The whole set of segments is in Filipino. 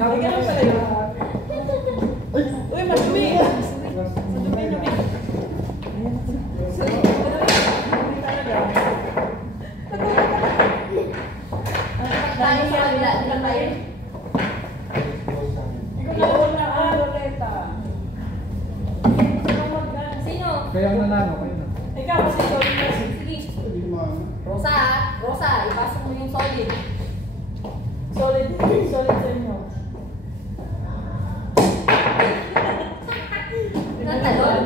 Ay, ganun pala yun. Uy, madumi. Madumi na may. Tayo sa kabila, hindi lang tayo. Ikaw na Loretta. Sino? Kaya ang nanalo, kayo na. Ikaw kasi solid kasi. Sige. Rosa, Rosa, ipasok mo yung solid. Solid sa inyo. Nantalon.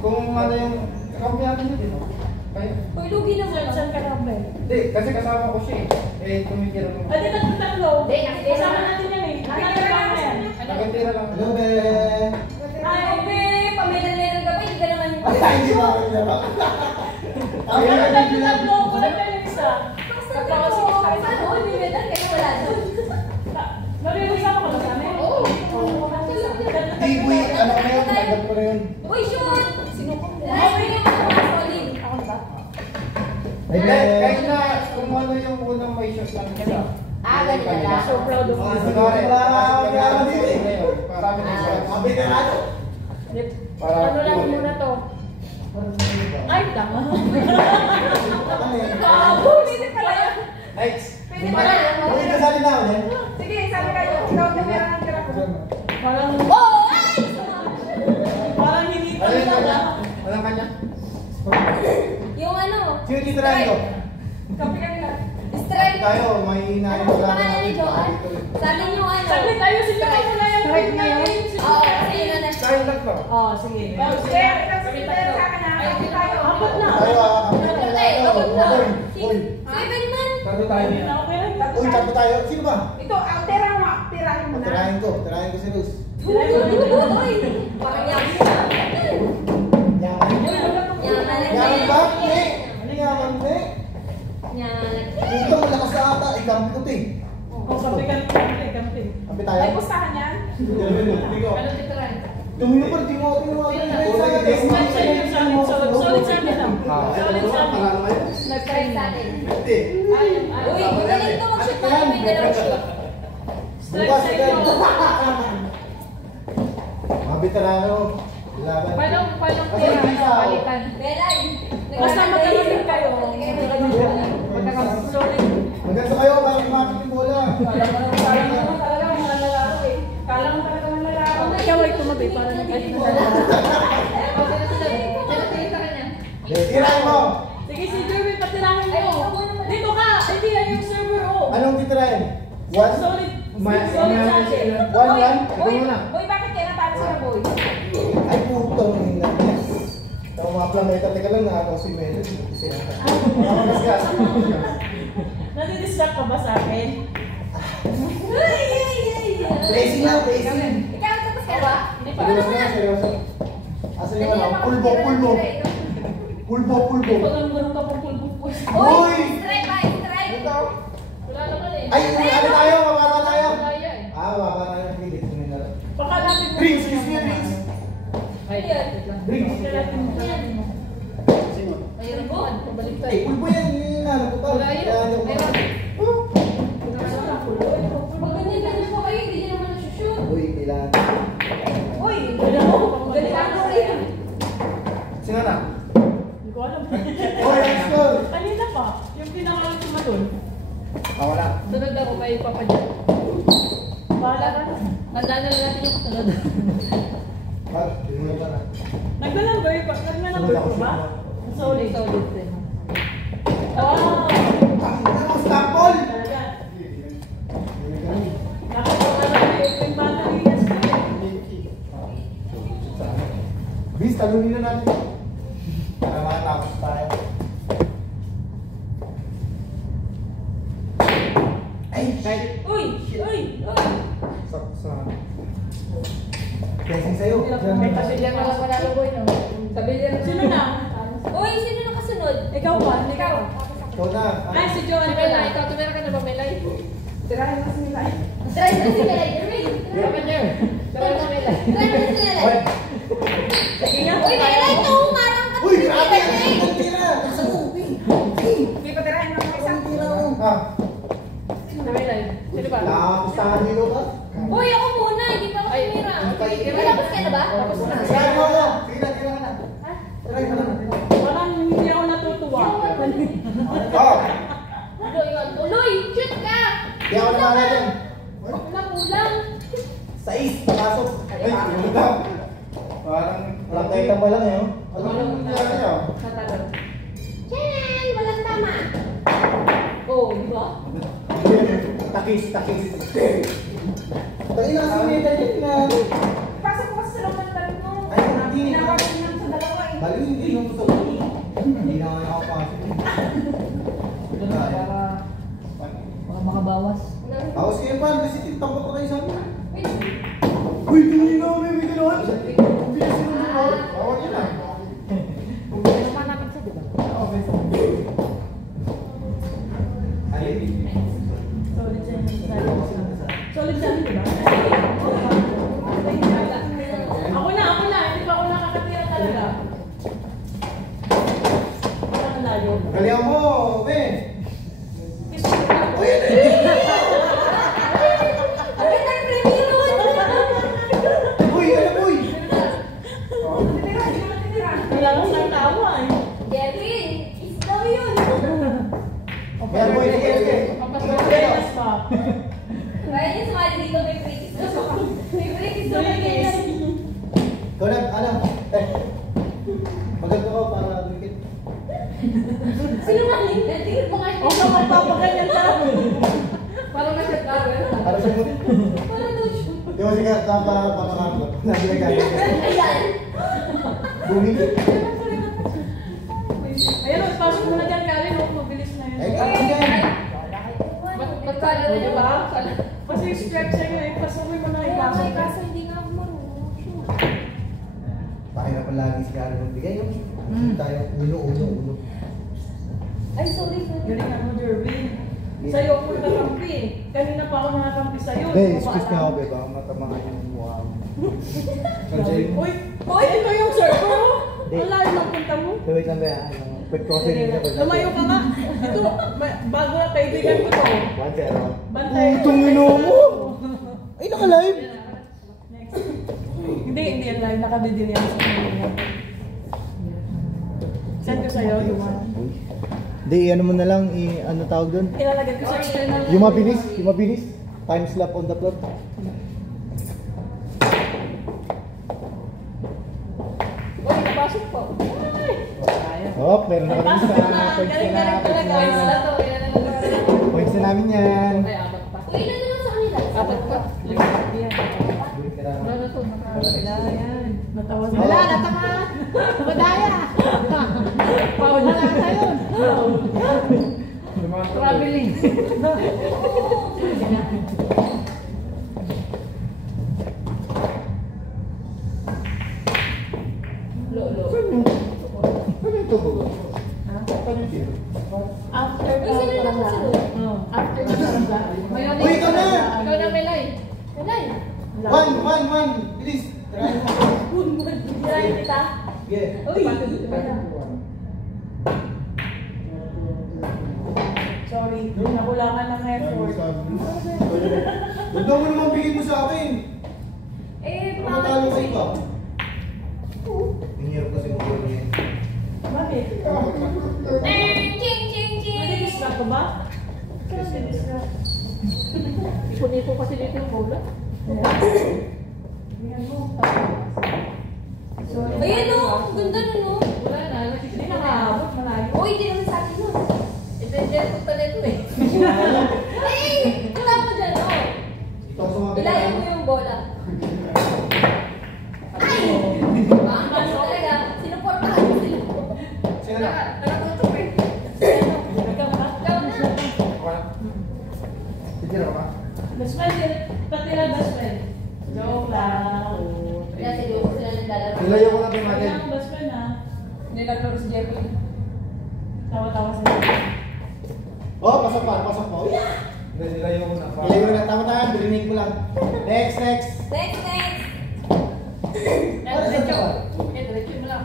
Kung ano yung kakampi natin yun, kaya? Uy, lugi na mo. Saan ka na ba? Hindi, kasi kasama ko siya eh. Eh, tumikira naman. Adi tatlo. Hindi, nakitira Kasama na. natin yan eh. Nakitira na yan. Nakatira lang. Hello, be! Ay, be, pamilan-milan ka ba? Hindi ka naman yung... Ay, hindi ba ako nila? Ang tatlo. Kulang na yung isa. Basta ko. Ano? Hindi medal kaya wala doon. Narinig ako ka sa amin? Oo. Hindi, wait, ano na yun? Tanggap ko na yun. Uy, shoot! Sinukong mo. Ay, bigyan mo mga solid. Ako ba? Ay, be! Kahit na kung ano yung unang may shot lang siya. Ah, ganyan lang. So proud of you. Kunwari, Wala, sabi niya siya. Sabi na nato. Ano lang muna to? Ay, tama. Ano yun? Pwede pala yan. Next. Pwede pala yan. Hindi ka sabi na ulit? Sige, sabi kayo. Ikaw na meron ng tira ko. Parang, Oh, ay! parang hindi pa Ano talaga. Walang kanya? Yung ano? Sino titirahin ko? Kapi kanila. Strike. Tayo, may Ano inahin po pangalan ni Joanne? Sabi niyo ano? Saglit tayo, sige ka muna yan. Strike na yun? Oo, kasi yun na Kahit lang to. Oh, sige. Kami tatlo. Apat na. Tayo, Abot na. Uy, Seven man. Tatlo tayo niya. Okay lang. uy, tatlo tayo. Sino ba? Ito, tirahin mo. Tirahin mo na. Tirahin ko si Luz. Uy! Parang yaman na. Yaman. Yaman na. Yaman ba? Hindi. Ano yaman, hindi? Yaman na. Ito, malakas na ata. Ikampi ko, te. Oh, sabi ka, kampi. Kampi tayo. Ay, pustahan yan. Hindi ko. Ano titirahin? Tumino pa, di mo ako Solid sa amin lang. Solid sa amin. Nag-strike sa atin. Hindi. Uy, magaling to mag-shoot tayo. May dalawang shoot. Bukas agad. Mga veterano. Laban. Paano palitan? Belay. Basta magkakasin kayo. Solid. Hanggang sa kayo, parang kumakit yung bola. Ikaw ay tumabi para nag-edit na lang. Tirahin mo. Sige, si Jeremy, patirahin mo. Dito ka! Hindi yan yung server, oh. Anong titirahin? One? Solid. May- Solid sa atin. One? Ikaw muna. Boy, bakit kaya natalo sila, boy? Ay, putong ina. Ito mga planeta. Teka lang, nakakaw si Melo. Nakakaskas. Nadidistract ka ba sa akin? Blessing lang, blessing. Ikaw, tapos ka ba? Hindi pa. Seryoso na, seryoso. Asa yung ano? Pulbo, pulbo. Pulbo, pulbo. Pagkang ka pang pulbog po. Uy! Strike ba? Strike. Ito. Wala naman eh. Ay, ano tayo? Mababa tayo. Kaya eh. Mababa tayo. Hindi, suminala. Baka natin mo. Drinks, excuse me, drinks. Drinks. Sino? Mayroon po. Pabalik tayo. Ay, pulbo yan. Yung ano ko pa. Wala yun. Kaya ano ko pa. Pag ganyan-ganyan po kayo, hindi nyo naman nasushoot. Uy, kailangan. Uy! Galing ako rin. Sino na? Hindi ko alam. Oh, let's go. Kanina pa. Yung pinaka-ultima doon. Wala. Sunod ako pa yung papadyan. Bahala ka na. Tandaan na lang natin yung kasunod. Mar, tingnan ka na. Naglalambay pa. Naglalambay pa ba? Solid. Solid din. Oh! Ano, Stampol? Talaga. Nakapaglalambay yung battery yes. Bis, talunin na natin. Para makatapos tayo. Ay, kahit. Uy! Uy! Uy! Sa. Blessing sa'yo. May tabilyan mo lang wala lugoy, no? Tabilyan mo. Sino na? Uy, sino nakasunod? Ikaw ba? Ikaw. Ikaw na. Ay, si Joanne Si Melay, ikaw tumira ka na ba, Melay? Tirahin mo si Milay. Try mo si Melay. Dapat niya. Try mo si Melay. Try mo si Melay. Uy, Sige nga. Uy, Melay, ito! Marang ka uy, si grabe! Melay. Ang tira! Sa ubi! Hindi pa tirahin mo ng isa. Ang tira mo. Ah, Tirahin ba? Nakapustahan dito ka? Uy, ako muna, hindi pa ako sinira. Malapos ka na ba? Tapos na. Sige mo ako. Sige na, sige na. Try mo na. Parang hindi ako natutuwa. Oh! Tuloy, shoot ka! Di ako naman natin. Kulang. 6, pasok. Ay, kulang. Parang tayo pa lang eh. Ano yung nangyari niya? Natalon. Chen! Walang tama. Oh, di ba? Takis. Tayo na kasi may tayo na. Pasok ko kasi sa loob ng dalawa mo. Ay, hindi. Pinawag ko lang sa dalawa eh. Bali, hindi yung gusto ko. Hindi na nga nakapasok. Baka makabawas. Ako sige pa, kasi titambak ko kayo sa akin. Uy, tingin na kami, may gano'n. Bilis mo na. Bawal yun ah. Ano pa namin sa diba? Solid sa inyo. Solid sa amin, diba? Ako na. Hindi pa ako nakakatira talaga. Parang layo. Galingan mo, be. Ang ganda ng preview nun! Uy, ano boy? Natitira, hindi mo natitira. Wala kang saan tawa eh. Kevin, isdaw yun! Yan boy, sige. Papas pa. Kaya niya sumali dito may practice daw. May practice daw may ganyan. Ikaw na, ano? Maganda ko para dikit. Sinungaling ka, tingin mo nga Huwag ka magpapaganyan sa amin. Parang na siya gagawin. Para sa mo. Parang daw siya. Di mo sige, para pangarap. Lagi na gagawin. Ayan. Booming. Ayun, pasok mo na dyan, Karen. Mabilis na yun. Ay, kapag yan. Magkala na yun ba? Kasi stretch sa'yo eh. Pasukoy mo na Kaya ipasok. nga, kaso hindi nga ako marunong. Pakina pa lagi si Karen ng bigay. Tayo, ulo. Ay, sorry. Galingan mo, Jervin. Sa'yo ako nakakampi. Kanina pa ako nakakampi sa'yo. Be, excuse me ako, be. Baka matamaan yung mukha mo. Uy! Uy! Ito yung server! Ang layo ng punta mo. So, wait lang, be. Pwede ko kasi nila. Lumayo ka nga. Ito, bago na kaibigan ko to. 1-0. Bantay. Putong ino mo! Ay, naka-live! Next. Hindi yan live. Nakadidin yan sa kanila. Send ko sa'yo. Hindi, ano mo na lang, ano tawag doon? Ilalagay ko sa external. Yung mabilis. Time slap on the floor. Uy, napasok po. Oh, meron na kami sa points Galing na talaga. Points na to. Yan na lang. Points na namin yan. Ay, apat pa. Uy, ilan naman sa kanila? Apat pa. Wala na to. Wala yan. Natawa Wala, sila. Natama! Madaya! Wala ka yun! Traveling. Lolo. Ano yung tubo? Ano yung tiro? After Uy, sino na po sila? After the sarangga. Uy, ikaw na! Ikaw na, Melay. Melay. One! Bilis! Try mo. Tirahin kita. Yeah. Uy. Sorry, nakulangan ng effort. Huwag mo naman bigay mo sa akin. Eh, Matalo kayo ba? Hinihirap kasi mo ko niya. Bakit? Ching. Madidistract ko ba? Madidistract. Ipon-ipon kasi dito yung bola. Tingnan mo. Ayan o, ang ganda nun o. Wala na, Hindi nakaabot, malayo. Uy, hindi naman sa akin nun. Ito, punta na ito eh. Ay, wala mo dyan o. Ito ako sumabit. Ilayan mo yung bola. Ay! Maangas talaga. Sinuportahan mo sila. Sino na? Nakatutok eh. Ikaw ba? Ikaw na. Titira ka ba? Best friend, patira best friend. Joke lang. Kaya siguro sila naglalaro. Nilayo ko na din natin. Kailangan best friend ha. Nilalaro si Jeffrey. Tawa-tawa sila. Oh, pasok pa. Nilayo ko na. Nilayo na. Tama. Dirinig ko lang. Next. Next. Ano sa ka? Diretso mo lang.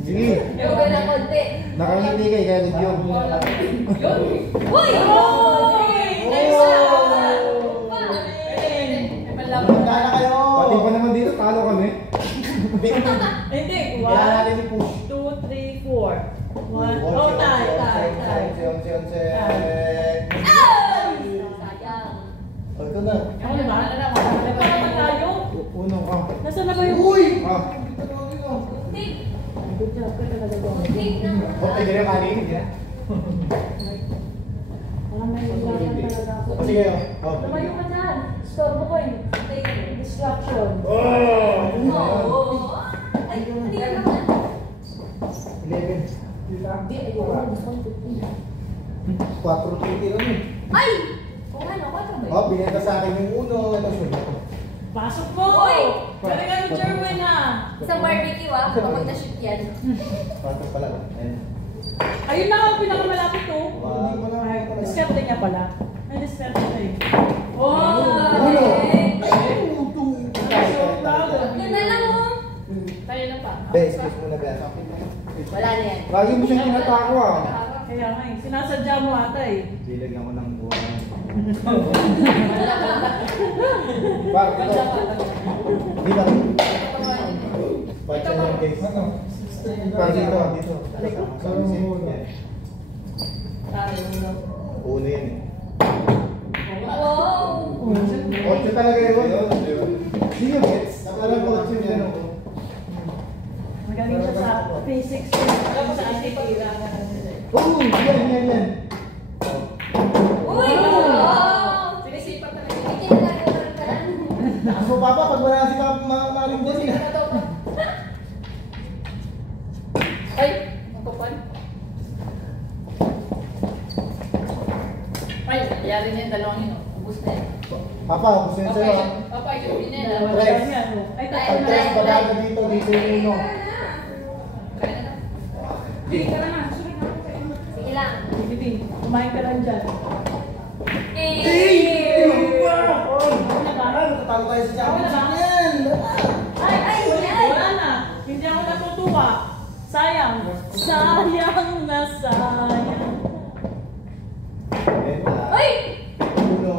Sige. Yung ba na konti? Nakangiti kay kaya video. Yun. Uy! Oy! Next up! Sayang. Oh, ito na. Ako na ba? Nagpapalaman tayo. Uno ka. Nasaan na ba yung... Uy! Tik. Good job. Kaya talaga doon. Tik na. Okay, ganyan kanin. Ganyan. Alam na yung talaga ako. O sige. Oh. Lumayo ka dyan. Storbo ko eh. Distraction. Oo. Ay, hindi ka naman. 11. Hindi, ayoko. Gusto ko 15. 4.30 lang eh. Ay! Kung ano, 4 ba yun? Oh, binenta sa akin yung uno. Ito sunod. Pasok mo! Uy! Galing ni Jerwin ah! Sa barbecue kapag na-shoot yan. 4 pala. Ayun. Ayun na ang pinakamalapit ko. Hindi mo na. Diskarte niya pala. May diskarte na eh. Uno. Okay. Ay, utong. Tatlo na lang oh. Tayo na pa. Be, excuse mo na ba? Wala na yan. Lagi mo siyang tinatako ah. Kaya nga eh. Sinasadya mo ata eh. Dilagyan ko ng buwan. Bakit ito? Dito. Pacha yung case. Parang dito. Uno yan eh. Wow! 8 talaga yun. Hindi yung gets. Parang collection yan ako. Magaling siya sa physics. Alam sa atitira. Oh, yan. Uy! Wow! Sinisipat na rin. Hindi na nagkaroon ka lang. So, Papa, pag wala si Papa, maring din sila. Ay! Ang kapal. Ay, nangyari na yung dalawang yun. Ubus na yan. Papa, gusto yun sa'yo ah. Papa, yung pinela. Tres. Ay, Pag tatlo na tres, lang. bagay dito yung uno. Kaya na. Hindi ka na. Sulit na ako kayo. Sige lang. Bibi, kumain ka lang dyan. Natatalo tayo sa championship yan. Ay, wala na. Hindi ako natutuwa. Sayang. Sayang na sayang. Benta. Uy! Uno.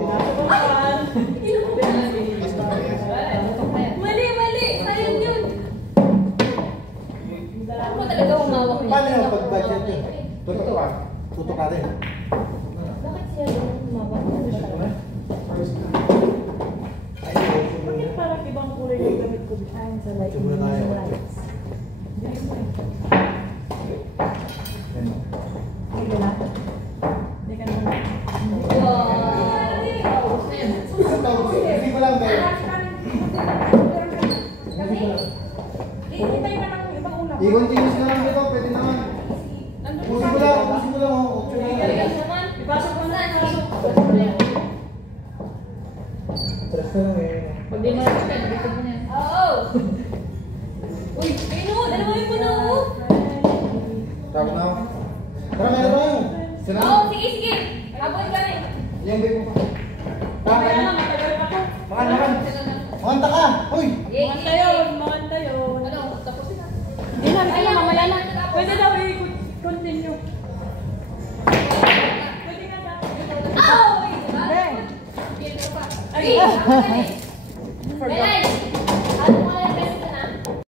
Pinatutupan. Mali! Sayang yun! Ako talaga umawak niya. Paano yung pag-budget yun? Tutok ka? Tutok ka rin. Bakit siya doon umawak? Bakit parang ibang kulay yung gamit ko? Ayon sa light. Tsura tayo. Hindi mo eh. Yan. Sige na. Hindi ka naman. Wow! Hindi ko lang, Ben. I-continuous na lang dito, pwede naman. Pusin ko lang, oh. Ipasok mo na. Tres na lang eh. Pag di mo na dito mo na. Oo! Uy! Pino! Dalawa yung puno! Tapos na ako. Tara, meron tayo. Sino? Oo! Sige! Habol ka rin! Yung baby mo pa. Kaya na, matagal pa to. Makan. Makanta ka. Uy! Makanta yun, makanta yun. Ano? Tapusin na. Hindi na, hindi na, mamaya na. Pwede daw i-continue. Pwede ka daw. Oh! Wait! Diba? Hindi. Dito pa. Ay. Hey! Habol ka rin! Belay!